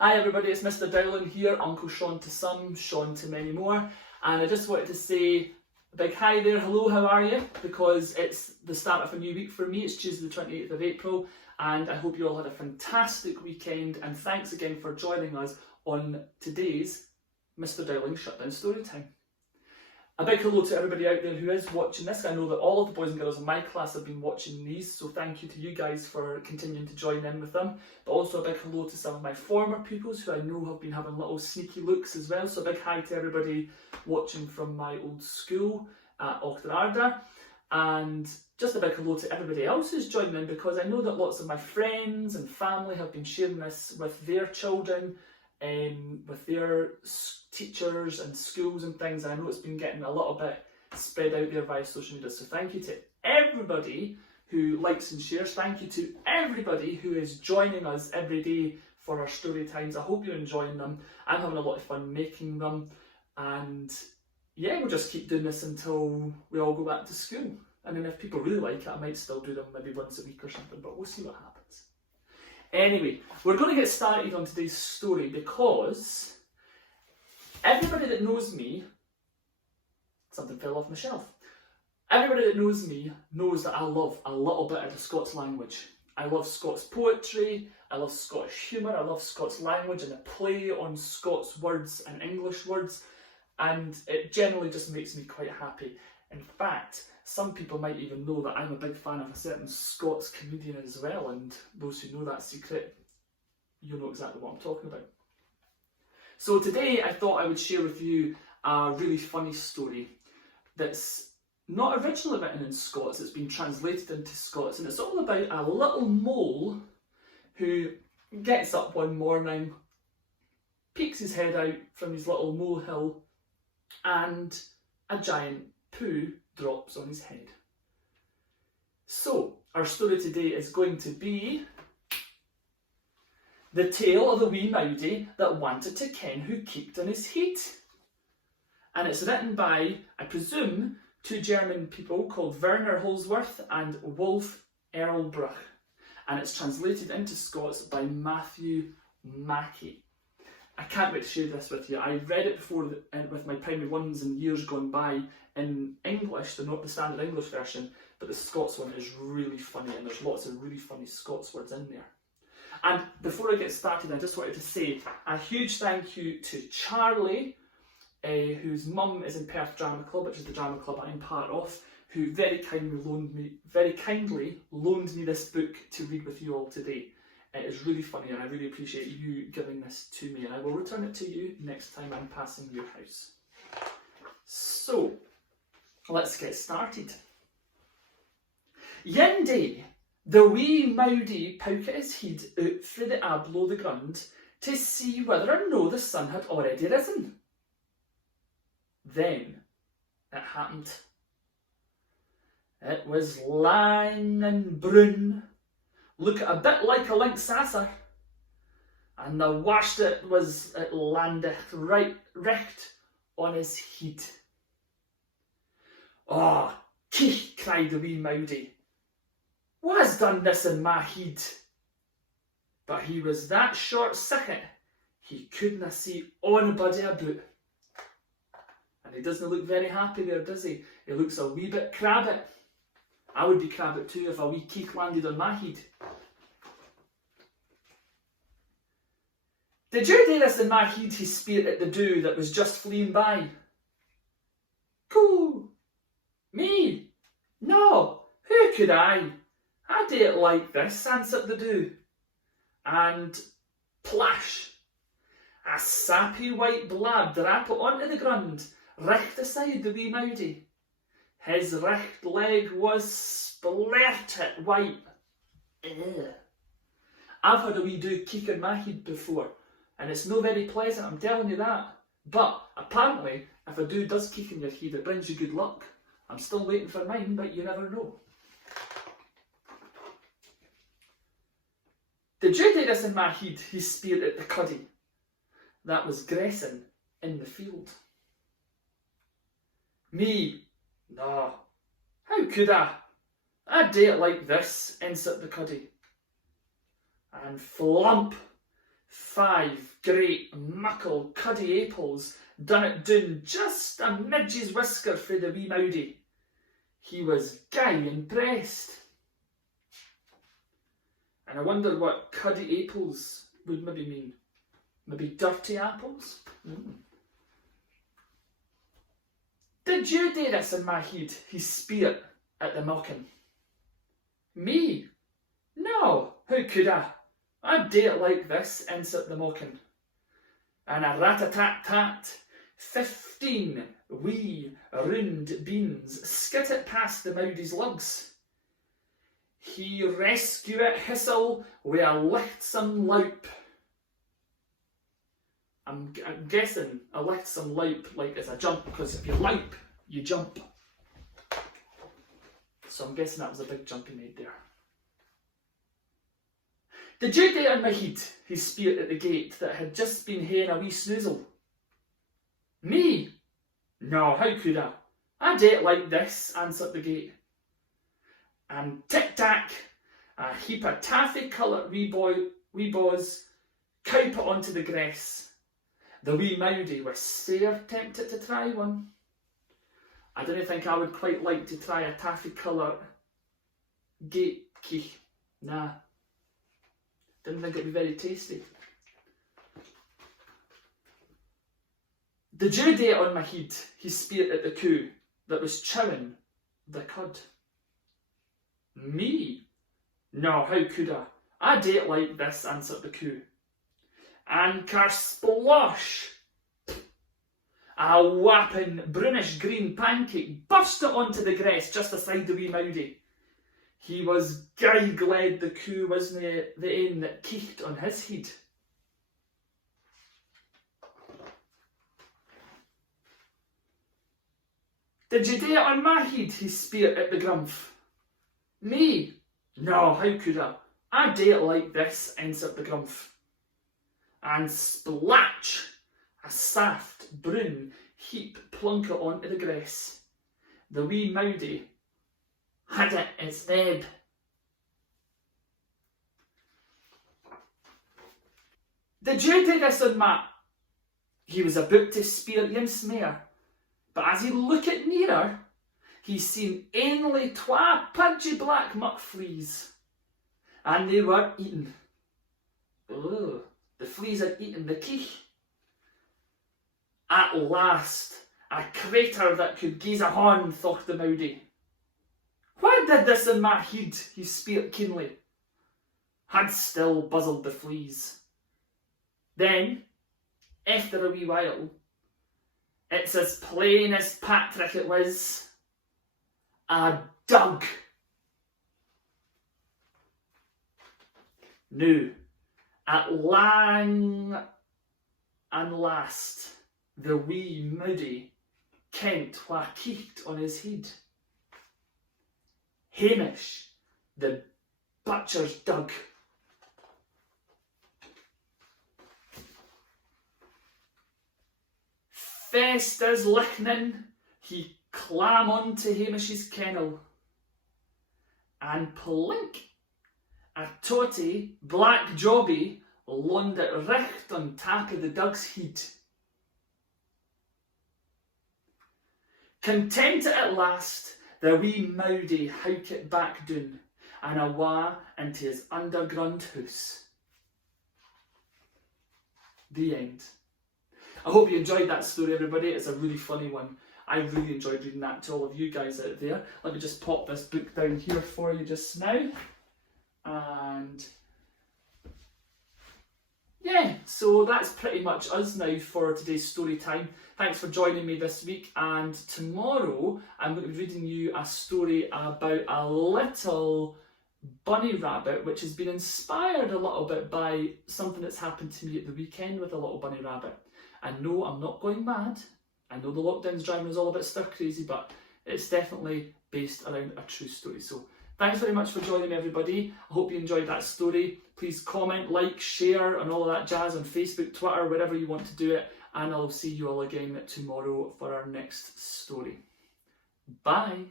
Hi everybody, it's Mr. Dowling here, Uncle Sean to some, Sean to many more, and I just wanted to say a big hi there, hello, how are you? Because it's the start of a new week for me, it's Tuesday the 28th of April, and I hope you all had a fantastic weekend, and thanks again for joining us on today's Mr. Dowling Shutdown Storytime. A big hello to everybody out there who is watching this. I know that all of the boys and girls in my class have been watching these, so thank you to you guys for continuing to join in with them. But also a big hello to some of my former pupils who I know have been having little sneaky looks as well. So a big hi to everybody watching from my old school at Ochterarder. And just a big hello to everybody else who's joining in, because I know that lots of my friends and family have been sharing this with their children, with their teachers and schools and things, and I know it's been getting a little bit spread out there via social media. So thank you to everybody who likes and shares. Thank you to everybody who is joining us every day for our story times. I hope you're enjoying them. I'm having a lot of fun making them, and yeah, we'll just keep doing this until we all go back to school. And then if people really like it, I might still do them maybe once a week or something, but we'll see what happens. Anyway, we're going to get started on today's story because everybody that knows me, something fell off my shelf. Everybody that knows me knows that I love a little bit of the Scots language. I love Scots poetry, I love Scottish humour, I love Scots language and the play on Scots words and English words, and it generally just makes me quite happy. In fact, some people might even know that I'm a big fan of a certain Scots comedian as well, and those who know that secret, you know exactly what I'm talking about. So today I thought I would share with you a really funny story that's not originally written in Scots, it's been translated into Scots, and it's all about a little mole who gets up one morning, peeks his head out from his little molehill, and a giant poo drops on his head. So, our story today is going to be the tale of the wee Mowdie that wanted to ken who keeked on his heid. And it's written by, I presume, two German people called Werner Holzwarth and Wolf Erlbruch. And it's translated into Scots by Matthew Mackie. I can't wait to share this with you. I read it before with my primary ones in years gone by in English, not the standard English version, but the Scots one is really funny, and there's lots of really funny Scots words in there. And before I get started, I just wanted to say a huge thank you to Charlie, whose mum is in Perth Drama Club, which is the drama club I'm part of, who very kindly loaned me this book to read with you all today. It is really funny, and I really appreciate you giving this to me, and I will return it to you next time I'm passing your house. So, let's get started. Yen day, the wee Mowdie poukit his heid out frae the able o' the grund to see whether or no the sun had already risen. Then it happened. It was lang and brown, look a bit like a link sasser, and the worst it was it landeth right recht on his heid. "Oh, keech," cried the wee Mowdie, "wha's done this in my heid?" But he was that short-sighted, he couldna see onybody about. And he doesn't look very happy there, does he? He looks a wee bit crabbit. I would be crabbit too if a wee keech landed on my heid. "Did you do this in my heid?" he speered at the dew that was just fleeing by. "Coo! Me? No, who could I do it like this," answered the dew. And plash! A sappy white blab drappled onto the grund, richt aside the wee Mowdie. His richt leg was splertet white. Ugh. I've had a wee dew keek on my heid before, and it's no very pleasant, I'm telling you that. But apparently, if a dew does keek on your heid, it brings you good luck. I'm still waiting for mine, but you never know. "Did you do this in my heid?" he speered at the cuddy that was gressing in the field. "Me? No, how could I? I'd do it like this," answered the cuddy. And flump 5 great muckle cuddy apples done it doon just a midge's whisker frae the Wee Mowdie. He was gey impressed. And I wonder what cuddy apples would maybe mean. Maybe dirty apples? Did you do this in my heid? He speered at the mocking. Me? No, how could I? I'd do it like this, answered the mocking. And a rat-a-tat-tat, 15 wee round beans skitted past the Mowdie's lugs. He rescued it histle wi' a lichtsome loup. I'm guessing a lichtsome loup like as a jump, because if you loup, you jump. So I'm guessing that was a big jump he made there. Did you do it on my heid? He speered at the gate that had just been haying a wee snoozle. Me? No, how could I? I do it like this, answered the gate. And tic-tac, a heap of taffy-coloured wee boys cowp onto the grass. The Wee Mowdie was sair tempted to try one. I don't think I would quite like to try a taffy-coloured gate keeched. Nah. Didn't think it'd be very tasty. Did you do it on my heid? He speered at the coo that was chowing the cud. Me? No, how could I? I do it like this, answered the coo. And kersplosh! A whapping brownish green pancake burst it onto the grass just aside the Wee Mowdie. He was gey glad the coo wasna the ane that keeched on his heid. Did you do it on my heid? He speered at the grumph. Me? No, how could I? I do it like this, answered the grumph. And splatch! A saft, brown heap plunk it onto the grass. The Wee Mowdie had it its neb. Did you do this on Matt? He was about to spear once more, but as he looked nearer, he seen only twa pudgy black muck fleas, and they were eating. Oh, the fleas had eaten the keech. At last, a crater that could gaze a horn, thought the Mowdie. Why did this in my heid? He speered keenly. Had still buzzled the fleas. Then, after a wee while, it's as plain as Patrick it was. A dug. Now, at lang and last, the Wee Mowdie kent wha keeched on his heid. Hamish, the butcher's dug. Fast as lichnin, he clam on to Hamish's kennel, and plink, a totty black jobby lond it richt on top of the dug's heid. Content at last, the Wee Mowdie howk it back down and awa into his underground house. The end. I hope you enjoyed that story, everybody. It's a really funny one. I really enjoyed reading that to all of you guys out there. Let me just pop this book down here for you just now. And yeah, so that's pretty much us now for today's story time. Thanks for joining me this week, and tomorrow I'm going to be reading you a story about a little bunny rabbit, which has been inspired a little bit by something that's happened to me at the weekend with a little bunny rabbit. And no, I'm not going mad. I know the lockdown's driving us all a bit stir crazy, but it's definitely based around a true story. So thanks very much for joining me, everybody. I hope you enjoyed that story. Please comment, like, share, and all of that jazz on Facebook, Twitter, wherever you want to do it. And I'll see you all again tomorrow for our next story. Bye.